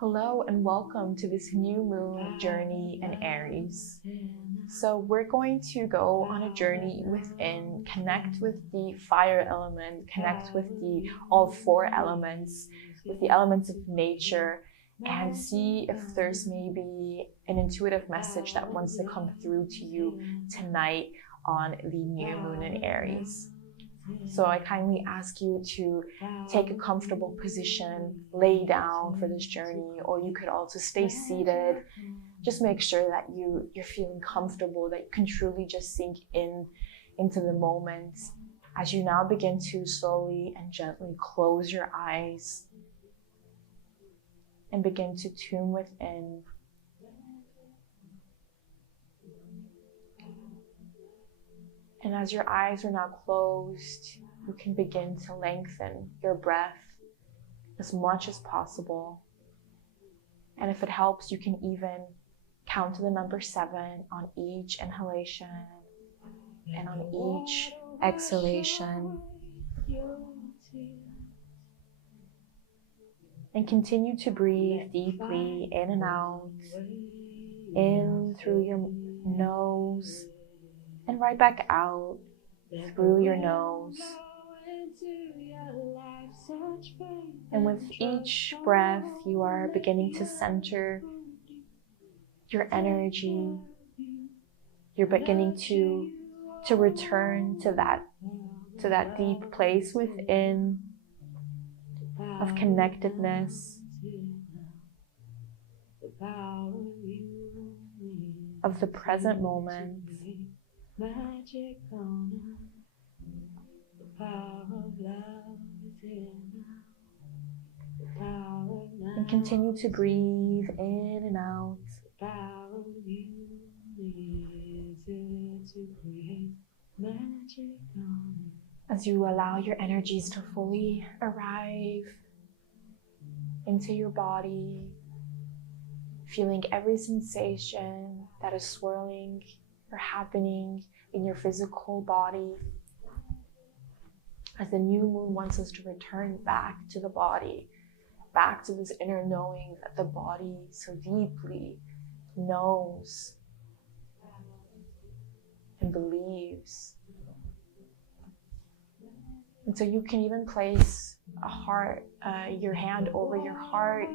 Hello and welcome to this new moon journey in Aries. So we're going to go on a journey within, connect with the fire element, connect with all four elements, with the elements of nature, and see if there's maybe an intuitive message that wants to come through to you tonight on the new moon in Aries. So I kindly ask you to take a comfortable position, lay down for this journey, or you could also stay seated. Just make sure that you're feeling comfortable, that you can truly just sink into the moment as you now begin to slowly and gently close your eyes and begin to tune within. And as your eyes are now closed, you can begin to lengthen your breath as much as possible. And if it helps, you can even count to the number 7 on each inhalation and on each exhalation. And continue to breathe deeply in and out, in through your nose, and right back out through your nose. And with each breath, you are beginning to center your energy. You're beginning to return to that deep place within of connectedness, of the present moment. And continue to breathe in and out. As you allow your energies to fully arrive into your body, feeling every sensation that is swirling or happening in your physical body, as the new moon wants us to return back to the body, back to this inner knowing that the body so deeply knows and believes. And so you can even place your hand over your heart,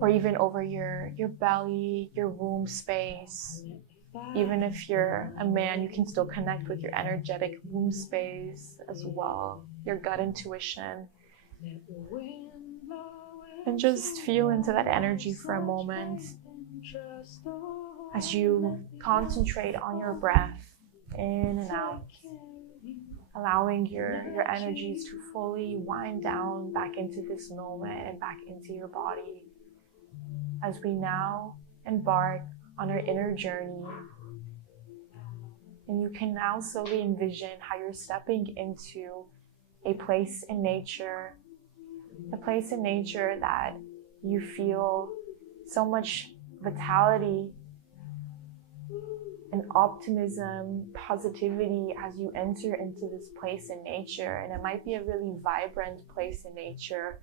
or even over your belly, your womb space. Even if you're a man, you can still connect with your energetic womb space as well, your gut intuition. And just feel into that energy for a moment as you concentrate on your breath in and out, allowing your energies to fully wind down back into this moment and back into your body as we now embark on our inner journey. And you can now slowly envision how you're stepping into a place in nature that you feel so much vitality and optimism, positivity as you enter into this place in nature. And it might be a really vibrant place in nature,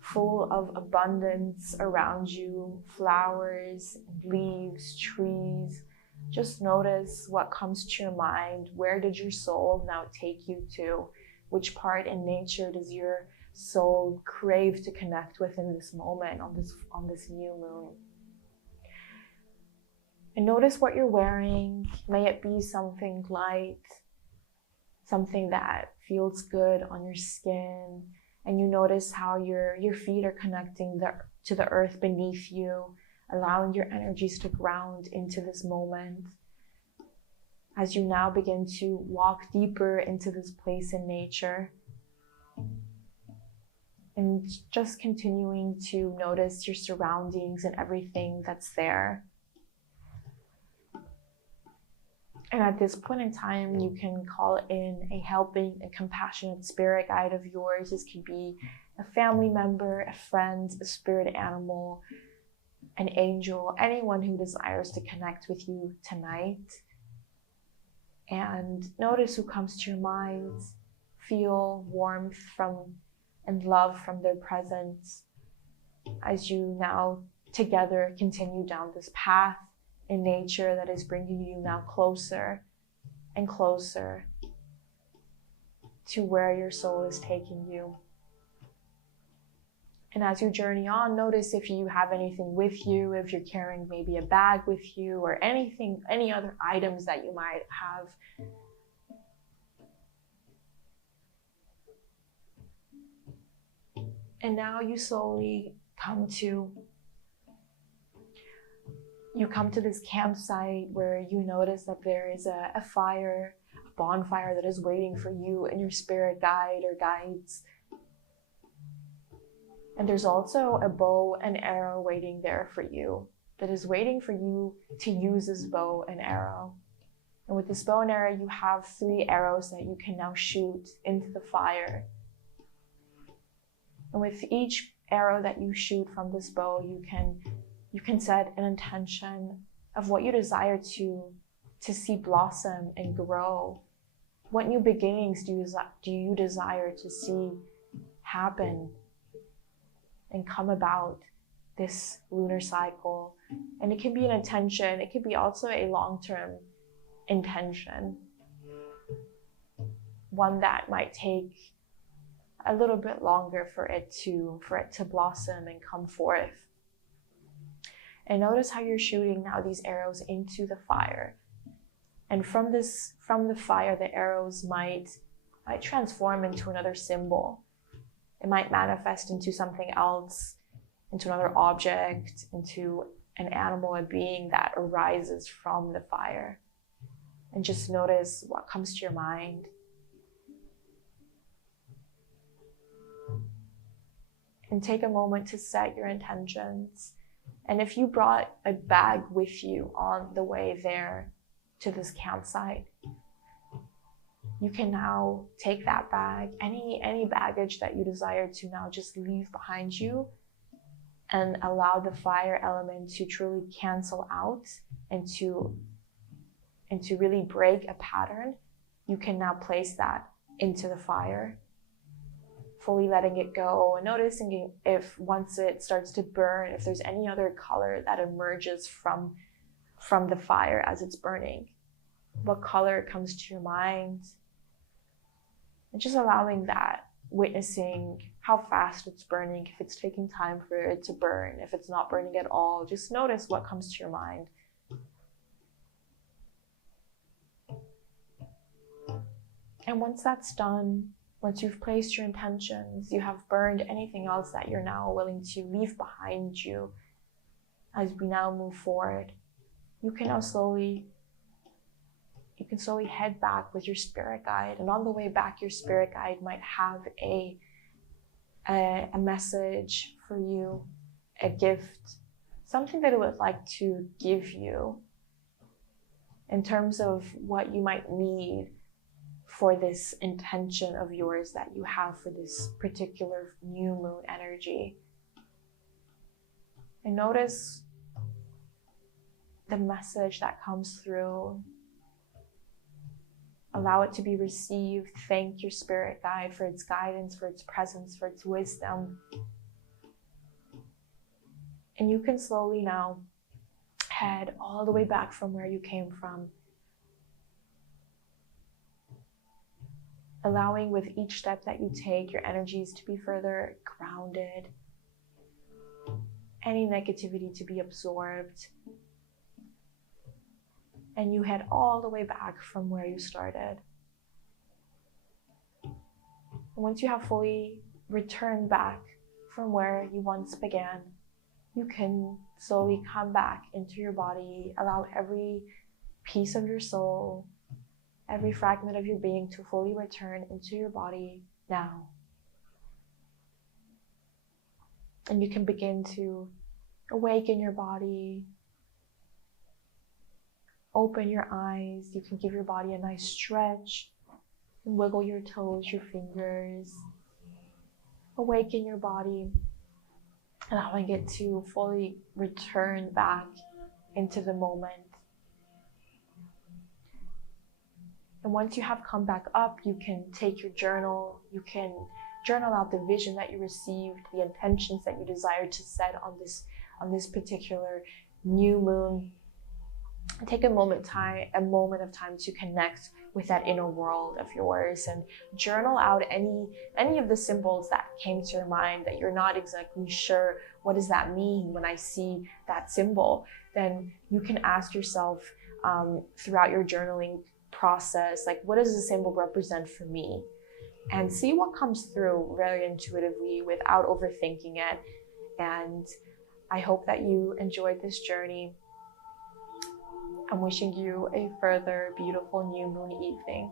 full of abundance around you, flowers, leaves, trees. Just notice what comes to your mind. Where did your soul now take you to? Which part in nature does your soul crave to connect with in this moment, on this new moon? And notice what you're wearing. May it be something light, something that feels good on your skin. And you notice how your feet are connecting to the earth beneath you, allowing your energies to ground into this moment. As you now begin to walk deeper into this place in nature, and just continuing to notice your surroundings and everything that's there. And at this point in time, you can call in a helping and compassionate spirit guide of yours. This could be a family member, a friend, a spirit animal, an angel, anyone who desires to connect with you tonight. And notice who comes to your mind. Feel warmth from and love from their presence as you now together continue down this path in nature that is bringing you now closer and closer to where your soul is taking you. And as you journey on, notice if you have anything with you, if you're carrying maybe a bag with you or anything, any other items that you might have. And now you slowly come to this campsite where you notice that there is a fire, a bonfire that is waiting for you and your spirit guide or guides. And there's also a bow and arrow waiting there for you, that is waiting for you to use this bow and arrow. And with this bow and arrow, you have 3 arrows that you can now shoot into the fire. And with each arrow that you shoot from this bow, you can set an intention of what you desire to see blossom and grow. What new beginnings do you desire to see happen and come about this lunar cycle? And it can be an intention, it could be also a long-term intention, one that might take a little bit longer for it to blossom and come forth. And notice how you're shooting now these arrows into the fire. And from the fire, the arrows might transform into another symbol. It might manifest into something else, into another object, into an animal, a being that arises from the fire. And just notice what comes to your mind. And take a moment to set your intentions. And if you brought a bag with you on the way there to this campsite, you can now take that bag, any baggage that you desire to now just leave behind you, and allow the fire element to truly cancel out and to really break a pattern. You can now place that into the fire, fully letting it go and noticing if once it starts to burn, if there's any other color that emerges from the fire as it's burning, what color comes to your mind. And just allowing that, witnessing how fast it's burning, if it's taking time for it to burn, if it's not burning at all, just notice what comes to your mind. And once that's done, once you've placed your intentions, you have burned anything else that you're now willing to leave behind you, as we now move forward, you can slowly head back with your spirit guide. And on the way back, your spirit guide might have a message for you, a gift, something that it would like to give you in terms of what you might need for this intention of yours that you have for this particular new moon energy. And notice the message that comes through. Allow it to be received. Thank your spirit guide for its guidance, for its presence, for its wisdom. And you can slowly now head all the way back from where you came from. Allowing with each step that you take, your energies to be further grounded, any negativity to be absorbed. And you head all the way back from where you started. And once you have fully returned back from where you once began, you can slowly come back into your body, allow every piece of your soul, every fragment of your being to fully return into your body now. And you can begin to awaken your body, open your eyes. You can give your body a nice stretch and wiggle your toes, your fingers. Awaken your body, allowing it to fully return back into the moment. And once you have come back up, you can take your journal, you can journal out the vision that you received, the intentions that you desire to set on this particular new moon. Take a moment of time to connect with that inner world of yours, and journal out any of the symbols that came to your mind that you're not exactly sure, what does that mean when I see that symbol? Then you can ask yourself throughout your journaling process, like, what does the symbol represent for me? And see what comes through very intuitively without overthinking it. And I hope that you enjoyed this journey. I'm wishing you a further beautiful new moon evening.